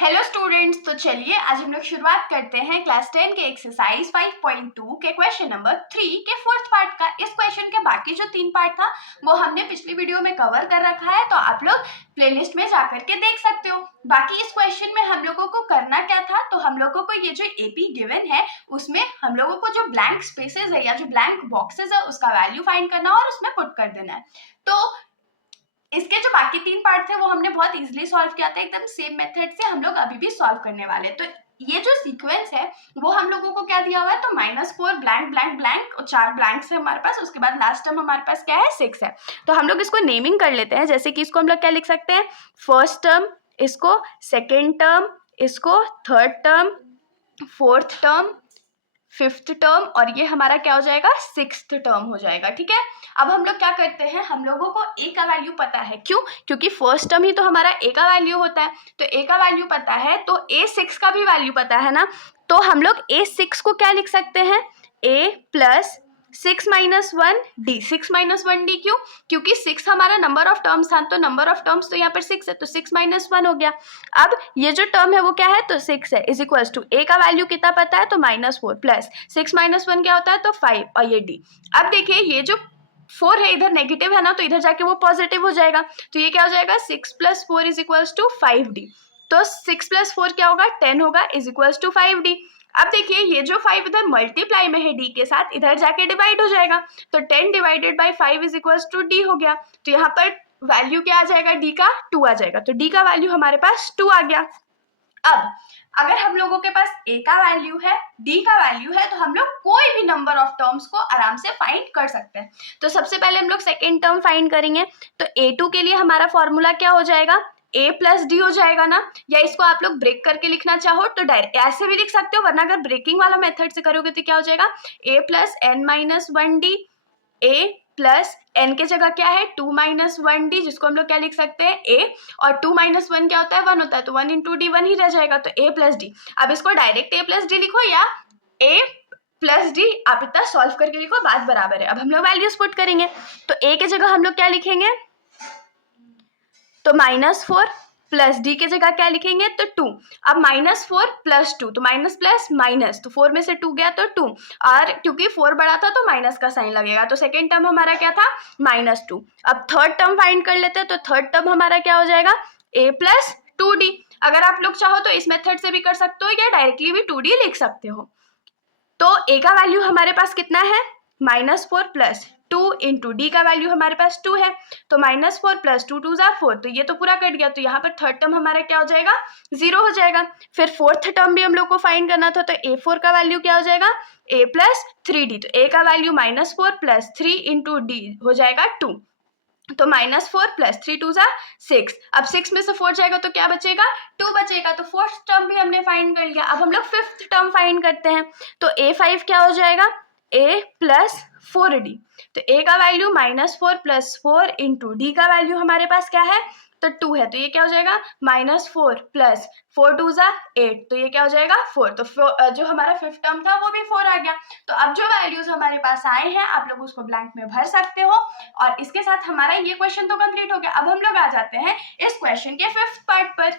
Hello students, तो चलिए आज हम लोग शुरुआत करते हैं क्लास 10 के एक्सरसाइज 5.2 के क्वेश्चन नंबर 3 के फोर्थ पार्ट का। इस क्वेश्चन के बाकी जो 3 पार्ट था वो हमने पिछली वीडियो में कवर कर रखा है, तो आप लोग प्लेलिस्ट में जाकर के देख सकते हो। बाकी इस क्वेश्चन में हम लोगों को करना क्या था, तो हम लोगों को ये जो एपी गिवन है उसमें हम लोगों को जो ब्लैंक स्पेसेस है या जो ब्लैंक बॉक्सेस है उसका वैल्यू फाइंड करना और उसमें पुट कर देना है। तो इसके जो बाकी 3 पार्ट थे वो हमने बहुत इजीली सॉल्व किया था, एकदम सेम मेथड से हम लोग अभी भी सॉल्व करने वाले। तो ये जो सीक्वेंस है वो हम लोगों को क्या दिया हुआ है, तो -4 ब्लैंक ब्लैंक ब्लैंक और 4 ब्लैंक्स है हमारे पास। उसके बाद लास्ट टर्म हमारे पास क्या है, 6 है। तो हम लोग इसको नेमिंग कर लेते हैं। जैसे कि इसको हम लोग क्या लिख सकते हैं, फर्स्ट टर्म, इसको सेकेंड टर्म, इसको third term, fourth term, fifth term, और ये हमारा क्या हो जाएगा, सिक्स्थ टर्म हो जाएगा। ठीक है, अब हम लोग क्या करते हैं, हम लोगों को ए का वैल्यू पता है। क्यों? क्योंकि फर्स्ट टर्म ही तो हमारा ए का वैल्यू होता है। तो ए का वैल्यू पता है तो A6 का भी वैल्यू पता है ना। तो हम लोग A6 को क्या लिख सकते हैं, A plus 6 minus 1 D. 6 minus 1 D क्यों? क्योंकि 6 हमारा नंबर ऑफ टर्म्स था, तो नंबर ऑफ टर्म्स तो यहाँ पर 6 है, तो 6 माइनस 1 हो गया। अब ये जो टर्म है वो क्या है, तो 6 है, इज इक्वल्स टू ए का वैल्यू कितना पता है, तो -4 प्लस 6 माइनस 1 क्या होता है, तो 5, और ये डी। अब देखिए ये जो 4 है इधर नेगेटिव है ना, तो इधर जाके वो पॉजिटिव हो जाएगा। तो ये क्या हो जाएगा, 6 + 4 इज इक्वल्स टू 5d। तो 6 + 4 क्या होगा, 10 होगा, इज इक्वल्स टू 5d। अब देखिए ये जो 5 इधर मल्टीप्लाई में है डी के साथ, इधर जाके डिवाइड हो जाएगा। तो 10 divided by 5 is equals to d हो गया। तो यहाँ पर वैल्यू क्या आ जाएगा, डी का 2 आ जाएगा। तो डी का वैल्यू हमारे पास 2 आ गया। अब अगर हम लोगों के पास ए का वैल्यू है, डी का वैल्यू है, तो हम लोग कोई भी नंबर ऑफ टर्म्स को आराम से फाइंड कर सकते हैं। तो सबसे पहले हम लोग सेकेंड टर्म फाइंड करेंगे। तो A2 के लिए हमारा फॉर्मूला क्या हो जाएगा, a प्लस डी हो जाएगा ना। या इसको आप लोग ब्रेक करके लिखना चाहो तो डायरेक्ट ऐसे भी लिख सकते हो, वरना अगर ब्रेकिंग वाला मेथड से करोगे तो क्या हो जाएगा, a plus n minus 1d। a plus n के जगह क्या है, 2 माइनस 1d, जिसको हम लोग क्या लिख सकते हैं, a, और 2 माइनस 1 क्या होता है, 1 होता है, तो 1 इंटू डी 1 ही रह जाएगा। तो a प्लस डी, अब इसको डायरेक्ट a प्लस डी लिखो या a प्लस डी, आप इतना सॉल्व करके लिखो, बात बराबर है। अब हम लोग वैल्यूज पुट करेंगे। तो a के जगह हम लोग क्या लिखेंगे, तो -4 प्लस डी के जगह क्या लिखेंगे, तो 2। अब -4 प्लस 2, तो माइनस प्लस माइनस, तो 4 में से 2 गया तो 2, और क्योंकि 4 बड़ा था तो माइनस का साइन लगेगा। तो सेकेंड टर्म हमारा क्या था, -2। अब थर्ड टर्म फाइंड कर लेते हैं। तो थर्ड टर्म हमारा क्या हो जाएगा, a प्लस 2d। अगर आप लोग चाहो तो इस मेथड से भी कर सकते हो या डायरेक्टली भी 2d लिख सकते हो। तो a का वैल्यू हमारे पास कितना है, -4 प्लस 2 इंटू डी का वैल्यू हमारे पास 2 है। तो -4 प्लस 2 2 = 4, तो ये तो पूरा कट गया। तो यहाँ पर थर्ड टर्म हमारा क्या हो जाएगा, 0 हो जाएगा। फिर फोर्थ टर्म भी हम लोग को फाइंड करना था। तो a4 का वैल्यू क्या हो जाएगा, a प्लस 3d। तो a का वैल्यू -4 प्लस 3 इंटू डी हो जाएगा 2। तो -4 प्लस 3 2 = 6। अब 6 में से 4 जाएगा तो क्या बचेगा, 2 बचेगा। तो फोर्थ टर्म भी हमने फाइंड कर लिया। अब हम लोग फिफ्थ टर्म फाइंड करते हैं। तो a5 क्या हो जाएगा, a प्लस 4d। तो a का वैल्यू -4 प्लस 4 इंटू डी का वैल्यू हमारे पास क्या है, तो 2 है। तो ये क्या हो जाएगा, -4 प्लस 4 2 = 8। तो ये क्या हो जाएगा, 4। तो जो हमारा फिफ्थ टर्म था वो भी 4 आ गया। तो अब जो वैल्यूज हमारे पास आए हैं आप लोग उसको ब्लैंक में भर सकते हो। और इसके साथ हमारा ये क्वेश्चन तो कंप्लीट हो गया। अब हम लोग आ जाते हैं इस क्वेश्चन के फिफ्थ पार्ट पर।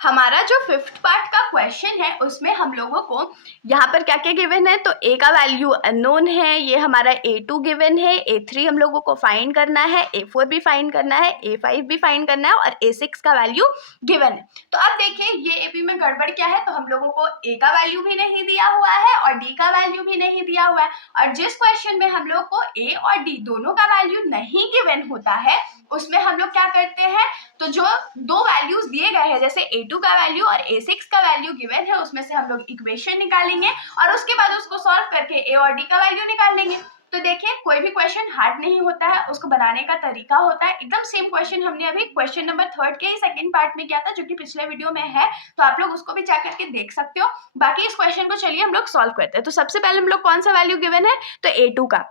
हमारा जो फिफ्थ पार्ट का क्वेश्चन है उसमें हम लोगों को यहाँ पर क्या क्या गिवन है, तो a का वैल्यू अननोन है, ये हमारा a2 गिवन है, a3 हम लोगों को फाइंड करना है, a4 भी फाइंड करना है, a5 भी फाइंड करना है, और a6 का वैल्यू गिवन है। तो अब देखिए ये a में गड़बड़ क्या है, तो हम लोगों को a का वैल्यू भी नहीं दिया हुआ है और d का वैल्यू भी नहीं दिया हुआ है। और जिस क्वेश्चन में हम लोग को a और d दोनों का वैल्यू नहीं गिवन होता है उसमें हम लोग क्या करते हैं, तो जो दो वैल्यूज दिए गए हैं, जैसे a2 का वैल्यू और a6 का वैल्यू गिवन है, उसमें से हम लोग इक्वेशन निकालेंगे और उसके बाद उसको सॉल्व करके a और d का वैल्यू निकाल लेंगे। तो देखिए कोई भी क्वेश्चन हार्ड नहीं होता है, उसको बनाने का तरीका होता है। एकदम सेम क्वेश्चन हमने अभी क्वेश्चन नंबर 3 के ही सेकंड पार्ट में किया था, जो कि पिछले वीडियो में है, तो आप लोग उसको भी चेक करके देख सकते हो। बाकी इस क्वेश्चन को चलिए हम लोग सॉल्व करते हैं। तो सबसे पहले हम लोग कौन सा वैल्यू गिवन है, तो a2 का।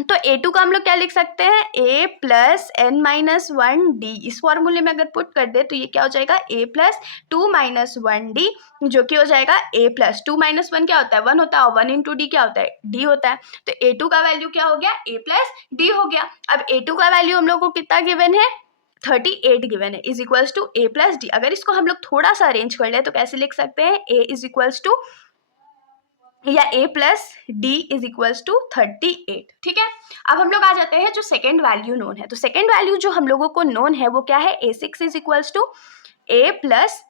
तो a2 का हम लोग क्या लिख सकते हैं, a plus n minus 1d। इस फॉर्मूले में अगर पुट कर दे तो ये क्या हो जाएगा, a प्लस 2 माइनस 1d, जो कि हो जाएगा a प्लस 2 माइनस 1 क्या होता है, 1 होता है, और 1 इंटू डी क्या होता है, d होता है। तो a2 का वैल्यू क्या हो गया, a प्लस d हो गया। अब a2 का वैल्यू हम लोग को कितना गिवन है, 38 गिवन है is equals to a plus d. अगर इसको हम लोग थोड़ा सा अरेंज कर ले तो कैसे लिख सकते हैं, ए इज इक्वल्स टू या a plus d is equals to 38। ठीक है, अब हम लोग आ जाते हैं जो सेकेंड वैल्यू नोन है। तो सेकेंड वैल्यू जो हम लोगों को नोन है वो क्या है, a6 is equals to a plus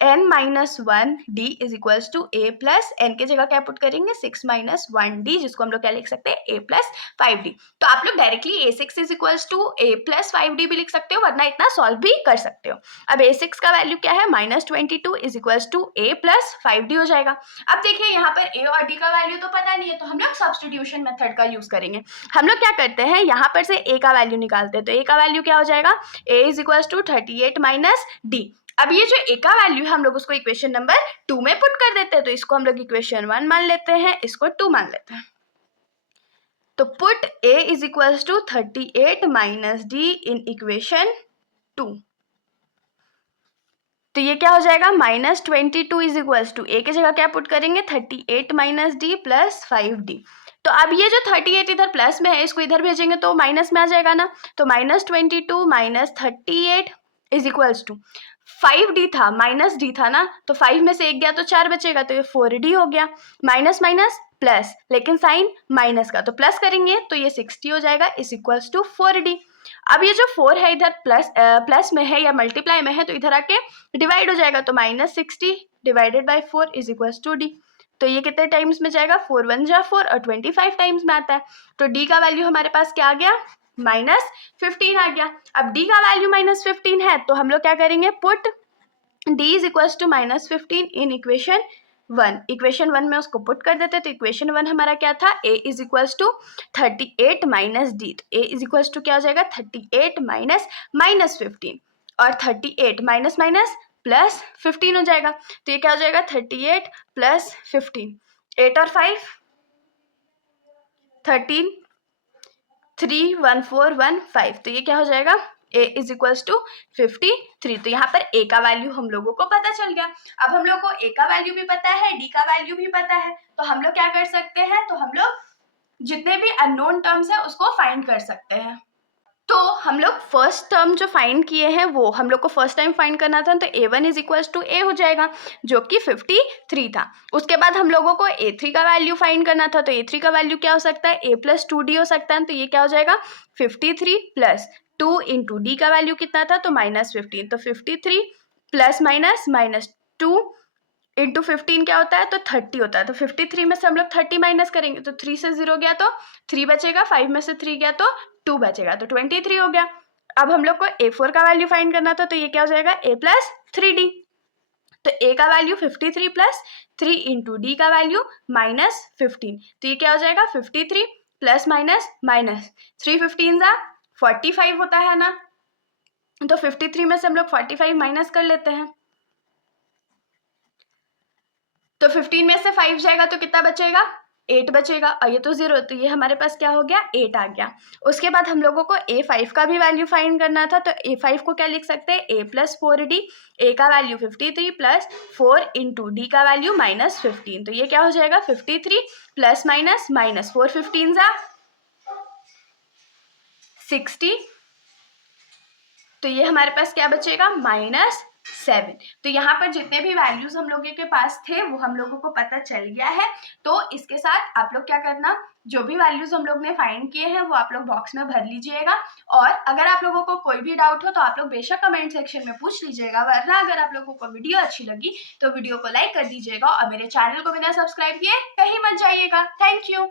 n minus 1 d is equals to a plus n के जगह क्या पुट करेंगे 6 माइनस 1 d, जिसको हम लोग क्या लिख सकते हैं a प्लस 5d। तो आप लोग directly a6 is equals to a plus 5d भी लिख सकते हो, वरना इतना सॉल्व भी कर सकते हो। अब a6 का वैल्यू क्या है, -22 is equals to a plus 5d हो जाएगा। अब देखिए यहाँ पर a और d का वैल्यू तो पता नहीं है, तो हम लोग सब्स्टिट्यूशन मेथड का यूज करेंगे। हम लोग क्या करते हैं, यहाँ पर से a का वैल्यू निकालते हैं। तो a का वैल्यू क्या हो जाएगा, a is equals to 38 minus d। अब ये जो a का वैल्यू है हम लोग उसको इक्वेशन नंबर 2 में पुट कर देते हैं। तो इसको हम लोग इक्वेशन 1 मान लेते हैं, इसको 2 मान लेते हैं। तो put a is equals to 38 minus d in equation 2। तो ये क्या हो जाएगा, -22 इज इक्वल्स टू a की जगह क्या पुट करेंगे 38 माइनस डी प्लस 5d। तो अब ये जो 38 इधर प्लस में है इसको इधर भेजेंगे तो माइनस में आ जाएगा ना। तो -22 minus 38 is equals to 5d था माइनस d था ना, तो 5 में से 1 गया तो 4 बचेगा, तो ये 4d हो गया। माइनस माइनस प्लस, लेकिन साइन माइनस का, तो प्लस करेंगे तो ये 60 हो जाएगा इज इक्वल्स टू 4d। अब ये जो 4 है इधर प्लस में है या मल्टीप्लाई में है, तो इधर आके डिवाइड हो जाएगा। तो -60 divided by 4 is equals to d। तो ये कितने टाइम्स में जाएगा, 4 1 जा 4 और 25 टाइम्स में आता है। तो d का वैल्यू हमारे पास क्या आ गया, -15 आ गया। अब d का वैल्यू -15 है तो हम लोग क्या करेंगे, put d is equals to -15 in equation 1। Equation 1 में उसको पुट कर देते, तो इक्वेशन 1 हमारा क्या था, a is equals to 38 minus D. तो a इज इक्वल्स टू क्या हो जाएगा 38 माइनस -15, और 38 माइनस माइनस प्लस 15 हो जाएगा। तो ये क्या हो जाएगा 38 प्लस 15, 8 और 5 13, 3 1 4 1 5। तो ये क्या हो जाएगा a इज इक्वल्स टू 53। तो यहाँ पर a का वैल्यू हम लोगों को पता चल गया। अब हम लोग को a का वैल्यू भी पता है, d का वैल्यू भी पता है, तो हम लोग क्या कर सकते हैं, तो हम लोग जितने भी अननोन टर्म्स है उसको फाइंड कर सकते हैं। तो हम लोग फर्स्ट टर्म जो फाइंड किए हैं वो हम लोग को फर्स्ट टाइम फाइंड करना था, तो a1 is equals to a हो जाएगा जो कि 53 था। उसके बाद हम लोगों को a3 का वैल्यू फाइंड करना था, तो a3 का वैल्यू क्या हो सकता है, a प्लस 2d हो सकता है। तो ये क्या हो जाएगा 53 प्लस 2 इंटू डी का वैल्यू कितना था, तो -15। तो 53 प्लस माइनस 2 इंटू 15 क्या होता है, तो 30 होता है। तो 53 में से हम लोग 30 माइनस करेंगे तो 3 से 0 गया तो 3 बचेगा, 5 में से 3 गया तो 2 बचेगा, तो 23 हो गया। अब हम लोग को a4 का वैल्यू फाइंड करना था, तो ये क्या हो जाएगा a प्लस 3d। तो a का वैल्यू 53 प्लस 3 इंटू डी का वैल्यू -15। तो ये क्या हो जाएगा 53 प्लस माइनस 3 15 जा 45 होता है ना। तो 53 में से हम लोग 45 माइनस कर लेते हैं, तो 15 में से 5 जाएगा तो कितना बचेगा 8 बचेगा, और ये तो 0, तो ये हमारे पास क्या हो गया 8 आ गया। उसके बाद हम लोगों को a5 का भी वैल्यू फाइंड करना था, तो a5 को क्या लिख सकते हैं a प्लस 4d। a का वैल्यू 53 प्लस 4 इंटू डी का वैल्यू -15। तो ये क्या हो जाएगा 53 प्लस माइनस 4 15 जा 60। तो ये हमारे पास क्या बचेगा -7। तो यहाँ पर जितने भी वैल्यूज हम लोगों के पास थे वो हम लोगों को पता चल गया है। तो इसके साथ आप लोग क्या करना, जो भी वैल्यूज हम लोग ने फाइंड किए हैं वो आप लोग बॉक्स में भर लीजिएगा। और अगर आप लोगों को कोई भी डाउट हो तो आप लोग बेशक कमेंट सेक्शन में पूछ लीजिएगा, वरना अगर आप लोगों को वीडियो अच्छी लगी तो वीडियो को लाइक कर दीजिएगा और मेरे चैनल को बिना सब्सक्राइब किए कहीं मत जाइएगा। Thank you.